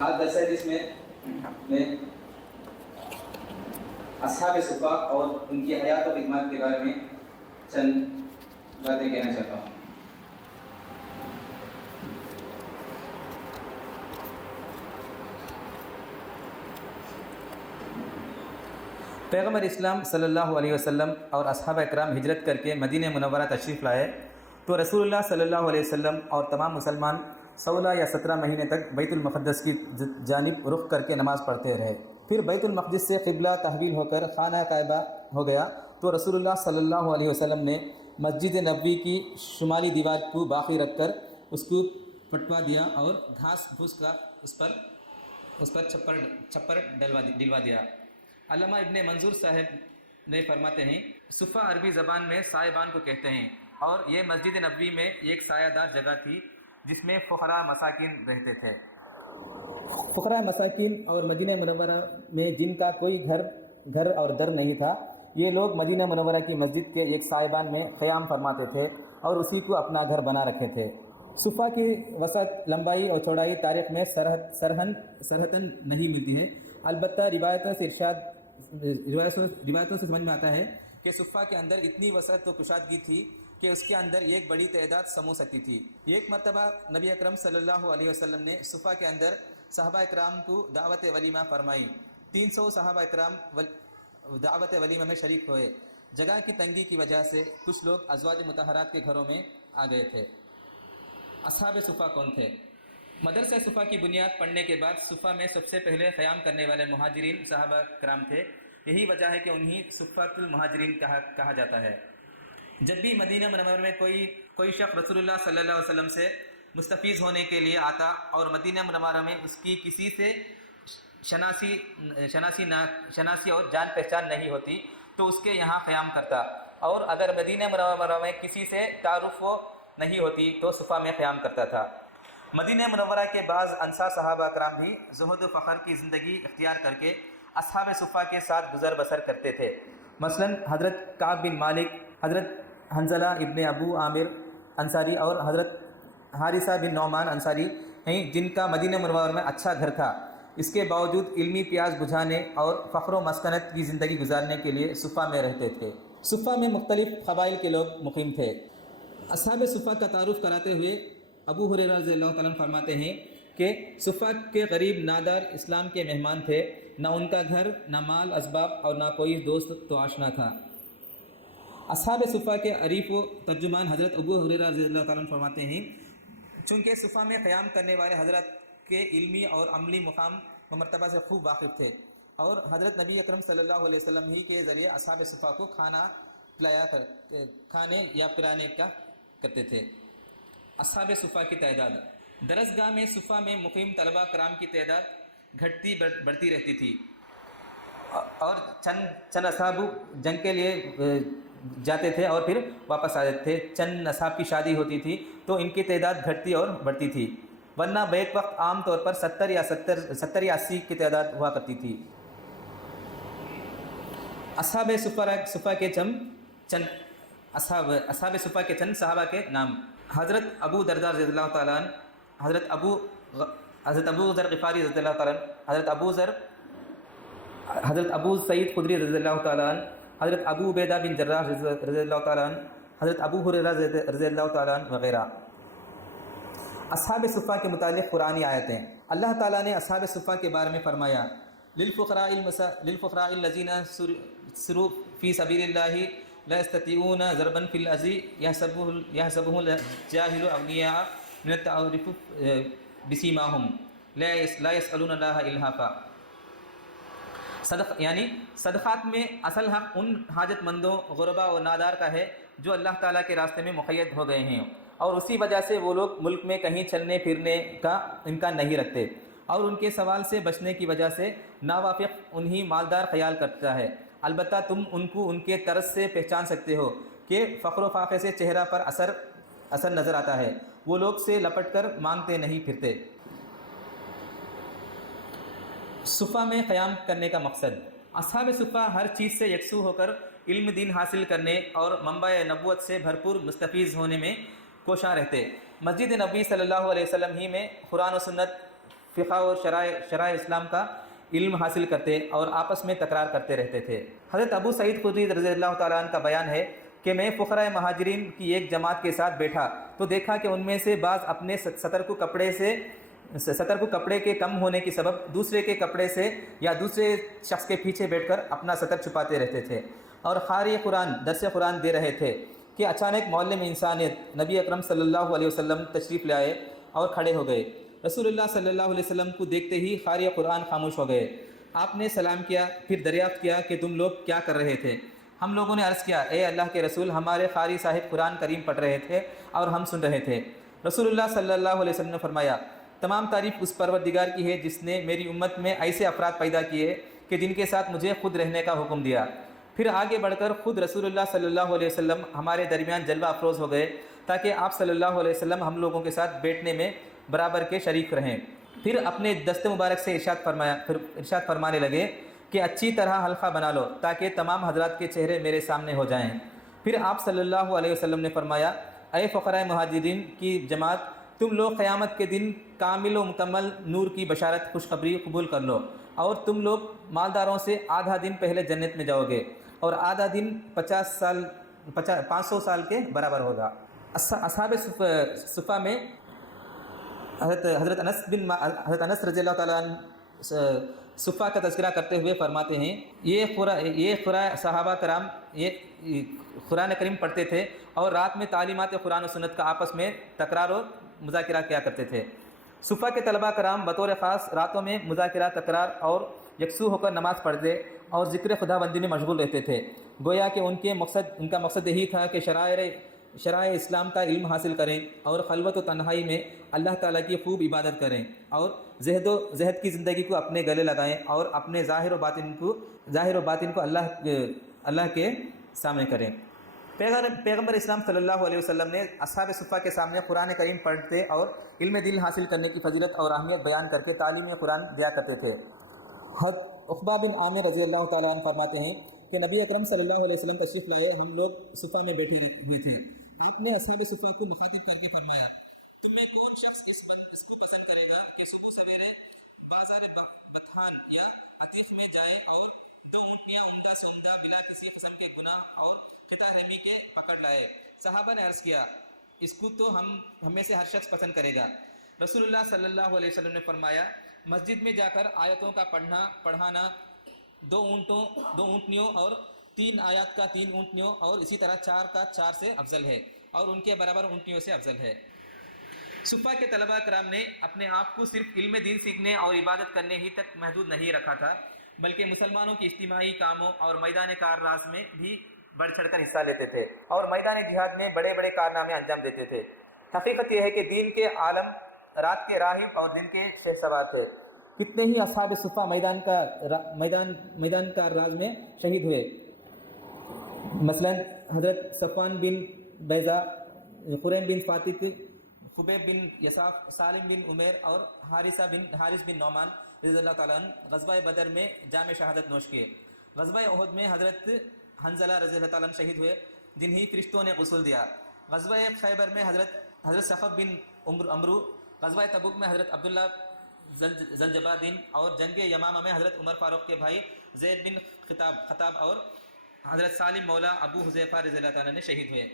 آج درس حدیث میں اصحاب صفا اور ان کی حیات و خدمات کے بارے میں چند باتیں کہنا چاہتا ہوں۔ پیغمبر اسلام صلی اللہ علیہ وسلم اور اصحاب اکرام ہجرت کر کے مدینہ منورہ تشریف لائے تو رسول اللہ صلی اللہ علیہ وسلم اور تمام مسلمان 16 یا 17 مہینے تک بیت المقدس کی جانب رخ کر کے نماز پڑھتے رہے۔ پھر بیت المقدس سے قبلہ تحویل ہو کر خانہ کعبہ ہو گیا تو رسول اللہ صلی اللہ علیہ وسلم نے مسجد نبوی کی شمالی دیوار کو باقی رکھ کر اس کو پٹوا دیا اور گھاس پھوس کا اس پر چھپر ڈلوا دیا۔ علامہ ابن منظور صاحب نے فرماتے ہیں، صفا عربی زبان میں سائبان کو کہتے ہیں، اور یہ مسجد نبوی میں ایک سایہ دار جگہ تھی جس میں فقراء مساکین رہتے تھے۔ فقراء مساکین اور مدینہ منورہ میں جن کا کوئی گھر اور در نہیں تھا، یہ لوگ مدینہ منورہ کی مسجد کے ایک سائبان میں قیام فرماتے تھے اور اسی کو اپنا گھر بنا رکھے تھے۔ صفا کی وسعت، لمبائی اور چوڑائی تاریخ میں سرحتاً نہیں ملتی ہے، البتہ روایتوں سے سمجھ میں آتا ہے کہ صفا کے اندر اتنی وسعت و کشادگی تھی کہ اس کے اندر ایک بڑی تعداد سمو سکتی تھی۔ ایک مرتبہ نبی اکرم صلی اللہ علیہ وسلم نے صفا کے اندر صحابہ اکرام کو دعوت ولیمہ فرمائی۔ 300 صحابہ اکرام دعوت ولیمہ میں شریک ہوئے۔ جگہ کی تنگی کی وجہ سے کچھ لوگ ازواج مطہرات کے گھروں میں آ گئے تھے۔ اصحاب صفا کون تھے؟ مدرسہ صفا کی بنیاد پڑنے کے بعد صفا میں سب سے پہلے قیام کرنے والے مہاجرین صحابہ کرام تھے۔ یہی وجہ ہے کہ انہیں صفۃ المہاجرین کہا جاتا ہے۔ جب بھی مدینہ منورہ میں کوئی شخص رسول اللہ صلی اللہ علیہ وسلم سے مستفیض ہونے کے لیے آتا اور مدینہ منورہ میں اس کی کسی سے شناسی اور جان پہچان نہیں ہوتی تو اس کے یہاں قیام کرتا، اور اگر مدینہ منورہ میں کسی سے تعارف نہیں ہوتی تو صفا میں قیام کرتا تھا۔ مدینہ منورہ کے بعض انصار صحابہ کرام بھی زہد و فخر کی زندگی اختیار کر کے اصحاب صفا کے ساتھ گزر بسر کرتے تھے۔ مثلا حضرت کعب بن مالک، حضرت حنظلہ ابن ابو عامر انصاری اور حضرت حارثہ بن نعمان انصاری ہیں جن کا مدینہ منورہ میں اچھا گھر تھا۔ اس کے باوجود علمی پیاس بجھانے اور فخر و مسکنت کی زندگی گزارنے کے لیے صفا میں رہتے تھے۔ صفا میں مختلف قبائل کے لوگ مقیم تھے۔ اصحاب صفا کا تعارف کراتے ہوئے ابو ہریرہ رضی اللہ تعالیٰ عنہ فرماتے ہیں کہ صفا کے قریب نادار اسلام کے مہمان تھے، نہ ان کا گھر، نہ مال اسباب اور نہ کوئی دوست تو آشنا تھا۔ اصحاب صفا کے عریف و ترجمان حضرت ابو ہریرہ رضی اللہ تعالیٰ عنہ فرماتے ہیں، چونکہ صفا میں قیام کرنے والے حضرت کے علمی اور عملی مقام و مرتبہ سے خوب واقف تھے، اور حضرت نبی اکرم صلی اللہ علیہ وسلم ہی کے ذریعے اصحاب صفا کو کھانے یا پلانے کا کرتے تھے۔ اصحاب صفا کی تعداد، درسگاہ میں صفا میں مقیم طلبہ کرام کی تعداد گھٹتی بڑھتی رہتی تھی، اور چند اصحاب جنگ کے لیے جاتے تھے اور پھر واپس آ جاتے تھے۔ چند اصحاب کی شادی ہوتی تھی تو ان کی تعداد گھٹتی اور بڑھتی تھی، ورنہ بیک وقت عام طور پر 70 یا 80 کی تعداد ہوا کرتی تھی۔ اصحاب صفا کے چند صحابہ کے نام: حضرت ابو درداء رضی اللہ تعالیٰ عنہ، حضرت ابو ذر غفاری رضی اللہ تعالیٰ عنہ، حضرت ابو سعید خدری رضی اللہ تعالیٰ عنہ، حضرت ابو عبیدہ بن جراح رضی اللہ تعالیٰ عنہ، حضرت ابو ہریرہ رضی اللہ تعالیٰ عنہ وغیرہ۔ اصحاب صفا کے متعلق قرآنی آیتیں۔ اللہ تعالیٰ نے اصحاب صفا کے بارے میں فرمایا، للفقراء الذین سروا فی سبیل اللہ لا یستطیعون ضربا فی الارض یحسبهم الجاہل اغنیاء من التعارف بسیماہم لا یسألون اللہ الحافا۔ یعنی صدقات میں اصل حق ان حاجت مندوں، غربا و نادار کا ہے جو اللہ تعالیٰ کے راستے میں مقید ہو گئے ہیں، اور اسی وجہ سے وہ لوگ ملک میں کہیں چلنے پھرنے کا امکان نہیں رکھتے، اور ان کے سوال سے بچنے کی وجہ سے ناوافق انہیں مالدار خیال کرتا ہے۔ البتہ تم ان کو ان کے طرز سے پہچان سکتے ہو کہ فقر و فاقے سے چہرہ پر اثر نظر آتا ہے، وہ لوگ سے لپٹ کر مانگتے نہیں پھرتے۔ صفا میں قیام کرنے کا مقصد: اصحاب صفا ہر چیز سے یکسو ہو کر علم دین حاصل کرنے اور منبع نبوت سے بھرپور مستفیض ہونے میں کوشاں رہتے۔ مسجد نبوی صلی اللہ علیہ وسلم ہی میں قرآن و سنت فقہ اور شرائع اسلام کا علم حاصل کرتے اور آپس میں تکرار کرتے رہتے تھے۔ حضرت ابو سعید خدری رضی اللہ تعالیٰ عنہ کا بیان ہے کہ میں فقراء مہاجرین کی ایک جماعت کے ساتھ بیٹھا تو دیکھا کہ ان میں سے بعض اپنے سطر کو کپڑے کے کم ہونے کی سبب دوسرے کے کپڑے سے یا دوسرے شخص کے پیچھے بیٹھ کر اپنا سطر چھپاتے رہتے تھے اور قاری قرآن درس قرآن دے رہے تھے کہ اچانک معلم انسانیت نبی اکرم صلی اللہ علیہ وسلم تشریف لے آئے اور کھڑے ہو گئے۔ رسول اللہ صلی اللہ علیہ وسلم کو دیکھتے ہی قاری قرآن خاموش ہو گئے۔ آپ نے سلام کیا، پھر دریافت کیا کہ تم لوگ کیا کر رہے تھے؟ ہم لوگوں نے عرض کیا، اے اللہ کے رسول، ہمارے قاری صاحب قرآن کریم پڑھ رہے تھے اور ہم سن رہے تھے۔ رسول اللہ صلی اللہ علیہ وسلم نے فرمایا، تمام تعریف اس پروردگار کی ہے جس نے میری امت میں ایسے افراد پیدا کیے کہ جن کے ساتھ مجھے خود رہنے کا حکم دیا۔ پھر آگے بڑھ کر خود رسول اللہ صلی اللہ علیہ وسلم ہمارے درمیان جلوہ افروز ہو گئے تاکہ آپ صلی اللہ علیہ وسلم ہم لوگوں کے ساتھ بیٹھنے میں برابر کے شریک رہیں۔ پھر اپنے دست مبارک سے ارشاد فرمانے لگے کہ اچھی طرح حلقہ بنا لو تاکہ تمام حضرات کے چہرے میرے سامنے ہو جائیں۔ پھر آپ صلی اللہ علیہ وسلم نے فرمایا، اے فقراء مہاجرین کی جماعت، تم لوگ قیامت کے دن کامل و مکمل نور کی بشارت خوشخبری قبول کر لو، اور تم لوگ مالداروں سے آدھا دن پہلے جنت میں جاؤ گے اور آدھا دن 500 سال کے برابر ہوگا۔ اصحاب صفہ میں حضرت انس رضی اللہ تعالیٰ عنہ صفہ کا تذکرہ کرتے ہوئے فرماتے ہیں، یہ صحابہ کرام یہ قرآن کریم پڑھتے تھے اور رات میں تعلیمات قرآن و سنت کا آپس میں تکرار اور مذاکرہ کیا کرتے تھے۔ صفہ کے طلبہ کرام بطور خاص راتوں میں مذاکرہ، تکرار اور یکسو ہو کر نماز پڑھتے اور ذکر خدا بندی میں مشغول رہتے تھے، گویا کہ ان کا مقصد یہی تھا کہ شرائع اسلام کا علم حاصل کریں اور خلوت و تنہائی میں اللہ تعالیٰ کی خوب عبادت کریں اور زہد کی زندگی کو اپنے گلے لگائیں اور اپنے ظاہر و باطن کو اللہ کے سامنے کریں۔ پیغمبر اسلام صلی اللہ علیہ وسلم نے اصحاب صفہ کے سامنے قرآن کریم پڑھتے اور علم دل حاصل کرنے کی فضیلت اور اہمیت بیان کر کے تعلیم قرآن دیا کرتے تھے۔ عقبہ بن عامر رضی اللہ تعالیٰ عنہ فرماتے ہیں کہ نبی اکرم صلی اللہ علیہ وسلم تشریف لائے، ہم لوگ صفہ میں بیٹھے ہوئے تھے۔ آپ نے اصحاب صفہ کو مخاطب کر کے فرمایا، تم میں کون شخص اس کو پسند کرے گا کہ صبح سویرے بازار بطحان یا عتیق میں جائے اور 2 اونٹنیاں عمدہ سے عمدہ بلا کسی قسم کے گناہ اور خطا رحمی کے پکڑ لائے؟ صحابہ نے عرض کیا، اس کو تو ہم میں سے ہر شخص پسند کرے گا۔ رسول اللہ صلی اللہ علیہ وسلم نے فرمایا، مسجد میں جا کر آیتوں کا پڑھانا 2 اونٹنیوں اور 3 آیات کا 3 اونٹنیوں اور اسی طرح 4 کا 4 سے افضل ہے اور ان کے برابر اونٹنیوں سے افضل ہے۔ صفہ کے طلبہ کرام نے اپنے آپ کو صرف علم دین سیکھنے اور عبادت کرنے ہی تک محدود نہیں رکھا تھا، بلکہ مسلمانوں کی اجتماعی کاموں اور میدان کارراز میں بھی بڑھ چڑھ کر حصہ لیتے تھے اور میدان جہاد میں بڑے بڑے کارنامے انجام دیتے تھے۔ حقیقت یہ ہے کہ دین کے عالم رات کے راہب اور دن کے شہسوار تھے۔ کتنے ہی اصحاب صفہ میدان کارراز میں شہید ہوئے، مثلا حضرت صفوان بن بیضہ، قرین بن فاتح، خبیب بن یساف، سالم بن عمیر اور حارث بن نعمان رضی اللہ تعالیٰ عنہ غزوہ بدر میں جام شہادت نوش کیے۔ غزوہ احد میں حضرت حنظلہ رضی اللہ تعالیٰ عنہ شہید ہوئے جنہیں فرشتوں نے غسل دیا۔ غزوہ خیبر میں حضرت صخب بن عمرو، غزوہ تبوک میں حضرت عبداللہ زنجبادین اور جنگ یمامہ میں حضرت عمر فاروق کے بھائی زید بن خطاب اور حضرت سالم مولا ابو حذیفہ رضی اللہ تعالیٰ نے شہید ہوئے۔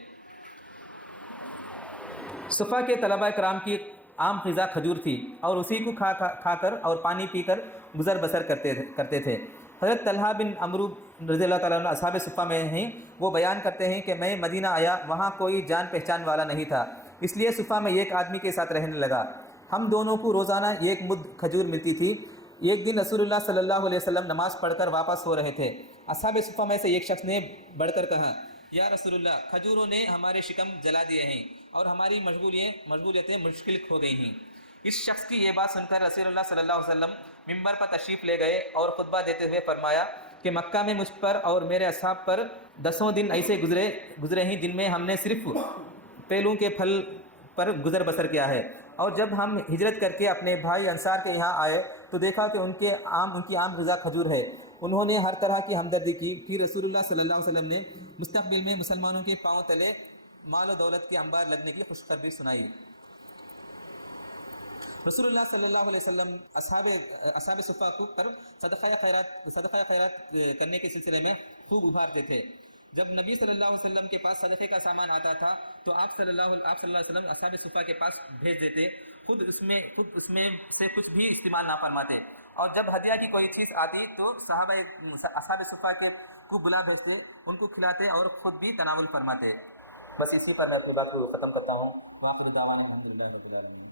صفہ کے طلبہ کرام کی عام غذا کھجور تھی اور اسی کو کھا کر اور پانی پی کر گزر بسر کرتے تھے۔ حضرت طلحہ بن عمرو رضی اللہ تعالیٰ عنہ اصحاب صفہ میں ہیں، وہ بیان کرتے ہیں کہ میں مدینہ آیا، وہاں کوئی جان پہچان والا نہیں تھا، اس لیے صفہ میں ایک آدمی کے ساتھ رہنے لگا۔ ہم دونوں کو روزانہ 1 مد کھجور ملتی تھی۔ ایک دن رسول اللہ صلی اللہ علیہ وسلم نماز پڑھ کر واپس ہو رہے تھے۔ اصحاب صفہ میں سے ایک شخص نے بڑھ کر کہا، یا رسول اللہ، کھجوروں نے ہمارے شکم جلا دیے ہیں اور ہماری مشغولیتیں مشکل ہو گئی ہیں۔ اس شخص کی یہ بات سن کر رسول اللہ صلی اللہ علیہ وسلم ممبر پر تشریف لے گئے اور خطبہ دیتے ہوئے فرمایا کہ مکہ میں مجھ پر اور میرے اصحاب پر 10 دن ایسے گزرے ہیں جن میں ہم نے صرف پیلوں کے پھل پر گزر بسر کیا ہے، اور جب ہم ہجرت کر کے اپنے بھائی انصار کے یہاں آئے تو دیکھا کہ ان کی عام غذا کھجور ہے۔ انہوں نے ہر طرح کی ہمدردی کی۔ پھر رسول اللہ صلی اللہ علیہ وسلم نے مستقبل میں مسلمانوں کے پاؤں تلے مال و دولت کے انبار لگنے کی خوشخبری سنائی۔ رسول اللہ صلی اللہ علیہ وسلم اصحاب صفہ کو پر صدقہ خیرات کرنے کے سلسلے میں خوب ابھارتے تھے. جب نبی صلی اللہ علیہ وسلم کے پاس صدقے کا سامان آتا تھا تو آپ صلی اللہ علیہ وسلم اصحاب صفہ کے پاس بھیج دیتے, خود اس میں سے کچھ بھی استعمال نہ فرماتے. اور جب ہدیہ کی کوئی چیز آتی تو اصحاب صفہ کو بلا بھیجتے, ان کو کھلاتے اور خود بھی تناول فرماتے. بس اسی پر میں اپنی بات کو ختم کرتا ہوں. وآخر دعوانا الحمدللہ رب العالمین.